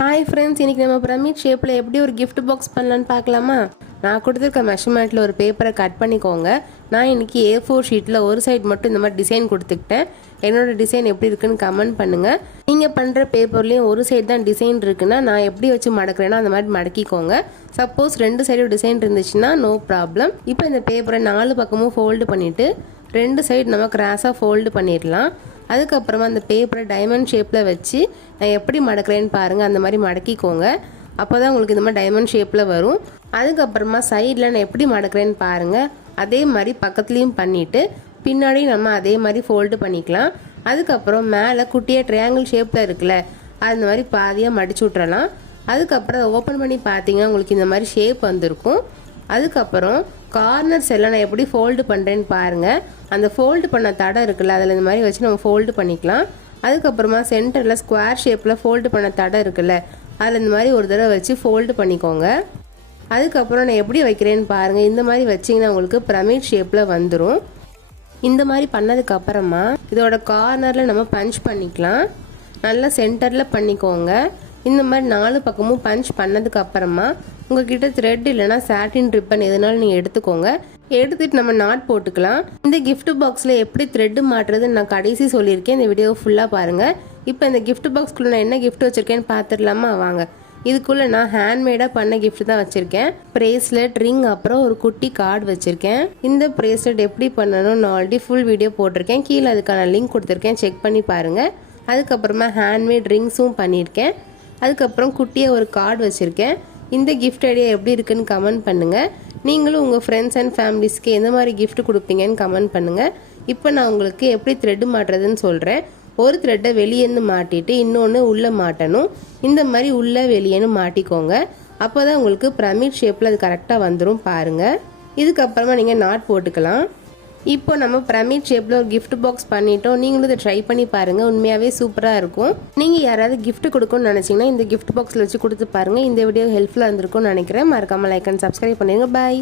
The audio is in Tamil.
ஹாய் ஃப்ரெண்ட்ஸ், இன்றைக்கி நம்ம பிரமிட் ஷேப்பில் எப்படி ஒரு கிஃப்ட் பாக்ஸ் பண்ணலான்னு பார்க்கலாமா? நான் கொடுத்துருக்க மெஷர்மெண்ட்டில் ஒரு பேப்பரை கட் பண்ணிக்கோங்க. நான் இன்றைக்கி A4 ஷீட்டில் ஒரு சைட் மட்டும் இந்த மாதிரி டிசைன் கொடுத்துக்கிட்டேன். என்னோடய டிசைன் எப்படி இருக்குன்னு கமெண்ட் பண்ணுங்கள். நீங்கள் பண்ணுற பேப்பர்லேயும் ஒரு சைடு தான் டிசைன் இருக்குன்னா நான் எப்படி வச்சு மடக்கிறேன்னா அந்த மாதிரி மடக்கிக்கோங்க. சப்போஸ் ரெண்டு சைடும் டிசைன் இருந்துச்சுன்னா நோ ப்ராப்ளம். இப்போ இந்த பேப்பரை 4 பக்கமும் ஃபோல்டு பண்ணிவிட்டு ரெண்டு சைடு நம்ம கிராஸாக ஃபோல்டு பண்ணிடலாம். அதுக்கப்புறமா அந்த பேப்பரை டைமண்ட் ஷேப்பில் வச்சு நான் எப்படி மடக்கிறேன்னு பாருங்கள். அந்த மாதிரி மடக்கிக்கோங்க. அப்போ தான் உங்களுக்கு இந்த மாதிரி டைமண்ட் ஷேப்பில் வரும். அதுக்கப்புறமா சைடில் நான் எப்படி மடக்கிறேன்னு பாருங்கள். அதே மாதிரி பக்கத்துலேயும் பண்ணிவிட்டு பின்னாடி நம்ம அதே மாதிரி ஃபோல்டு பண்ணிக்கலாம். அதுக்கப்புறம் மேலே குட்டியாக ட்ரையாங்கிள் ஷேப்பில் இருக்குல்ல, அந்த மாதிரி பாதியாக மடிச்சு விட்றலாம். அதுக்கப்புறம் அதை ஓப்பன் பண்ணி பார்த்தீங்கன்னா உங்களுக்கு இந்த மாதிரி ஷேப் வந்திருக்கும். அதுக்கப்புறம் கார்னர்ஸ் எல்லாம் நான் எப்படி ஃபோல்டு பண்ணுறேன்னு பாருங்கள். அந்த ஃபோல்டு பண்ண தடை இருக்குல்ல, அதில் இந்த மாதிரி வச்சு நம்ம ஃபோல்டு பண்ணிக்கலாம். அதுக்கப்புறமா சென்டரில் ஸ்கொயர் ஷேப்பில் ஃபோல்டு பண்ண தடை இருக்குல்ல, அதில் இந்த மாதிரி ஒரு தடவை வச்சு ஃபோல்டு பண்ணிக்கோங்க. அதுக்கப்புறம் நான் எப்படி வைக்கிறேன்னு பாருங்கள். இந்த மாதிரி வச்சிங்கன்னா உங்களுக்கு பிரமிட் ஷேப்பில் வந்துடும். இந்த மாதிரி பண்ணதுக்கப்புறமா இதோட கார்னரில் நம்ம பஞ்ச் பண்ணிக்கலாம். நல்லா சென்டரில் பண்ணிக்கோங்க. இந்த மாதிரி 4 பக்கமும் பஞ்ச் பண்ணதுக்கப்புறமா உங்ககிட்ட த்ரெட் இல்லைனா சாட்டின் ரிப்பன் எதுனாலும் நீங்கள் எடுத்துக்கோங்க. எடுத்துகிட்டு நம்ம நாட் போட்டுக்கலாம். இந்த கிஃப்ட் பாக்ஸில் எப்படி த்ரெட்டு மாட்டுறதுன்னு நான் கடைசி சொல்லியிருக்கேன். இந்த வீடியோ ஃபுல்லாக பாருங்கள். இப்போ இந்த கிஃப்ட் பாக்ஸ்க்குள்ளே நான் என்ன கிஃப்ட் வச்சுருக்கேன்னு பார்த்துடலாமா? வாங்க. இதுக்குள்ளே நான் ஹேண்ட்மேடாக பண்ண கிஃப்ட் தான் வச்சுருக்கேன். ப்ரேஸ்லெட், ரிங், அப்புறம் ஒரு குட்டி கார்டு வச்சுருக்கேன். இந்த ப்ரேஸ்லெட் எப்படி பண்ணணும் நான் ஆல்ரெடி ஃபுல் வீடியோ போட்டிருக்கேன். கீழே அதுக்கான லிங்க் கொடுத்துருக்கேன், செக் பண்ணி பாருங்கள். அதுக்கப்புறமா ஹேண்ட்மேட் ரிங்ஸும் பண்ணியிருக்கேன். அதுக்கப்புறம் குட்டியாக ஒரு கார்டு வச்சுருக்கேன். இந்த கிஃப்ட் ஐடியா எப்படி இருக்குன்னு கமெண்ட் பண்ணுங்கள். நீங்களும் உங்கள் ஃப்ரெண்ட்ஸ் அண்ட் ஃபேமிலிஸ்க்கு எந்த மாதிரி கிஃப்ட் கொடுப்பீங்கன்னு கமெண்ட் பண்ணுங்கள். இப்போ நான் உங்களுக்கு எப்படி த்ரெட்டு மாட்டுறதுன்னு சொல்கிறேன். ஒரு த்ரெட்டை வெளியேருந்து மாட்டிட்டு இன்னொன்று உள்ளே மாட்டணும். இந்த மாதிரி உள்ளே வெளியேன்னு மாட்டிக்கோங்க. அப்போ தான் உங்களுக்கு பிரமிட் ஷேப்பில் அது கரெக்டாக வந்துடும் பாருங்கள். இதுக்கப்புறமா நீங்கள் நாட் போட்டுக்கலாம். இப்போ நம்ம பிரமிட் ஷேப்பில் ஒரு கிஃப்ட் பாக்ஸ் பண்ணிட்டோம். நீங்களும் இதை ட்ரை பண்ணி பாருங்கள். உண்மையாகவே சூப்பராக இருக்கும். நீங்கள் யாராவது கிஃப்ட் கொடுக்கணும்னு நினச்சிங்கன்னா இந்த கிஃப்ட் பாக்ஸில் வச்சு கொடுத்து பாருங்கள். இந்த வீடியோ ஹெல்ப்ஃபுல்லாக இருந்திருக்கும்னு நினைக்கிறேன். மறக்காமல் லைக் அண்ட் சப்ஸ்கிரைப் பண்ணிடுங்க. பாய்.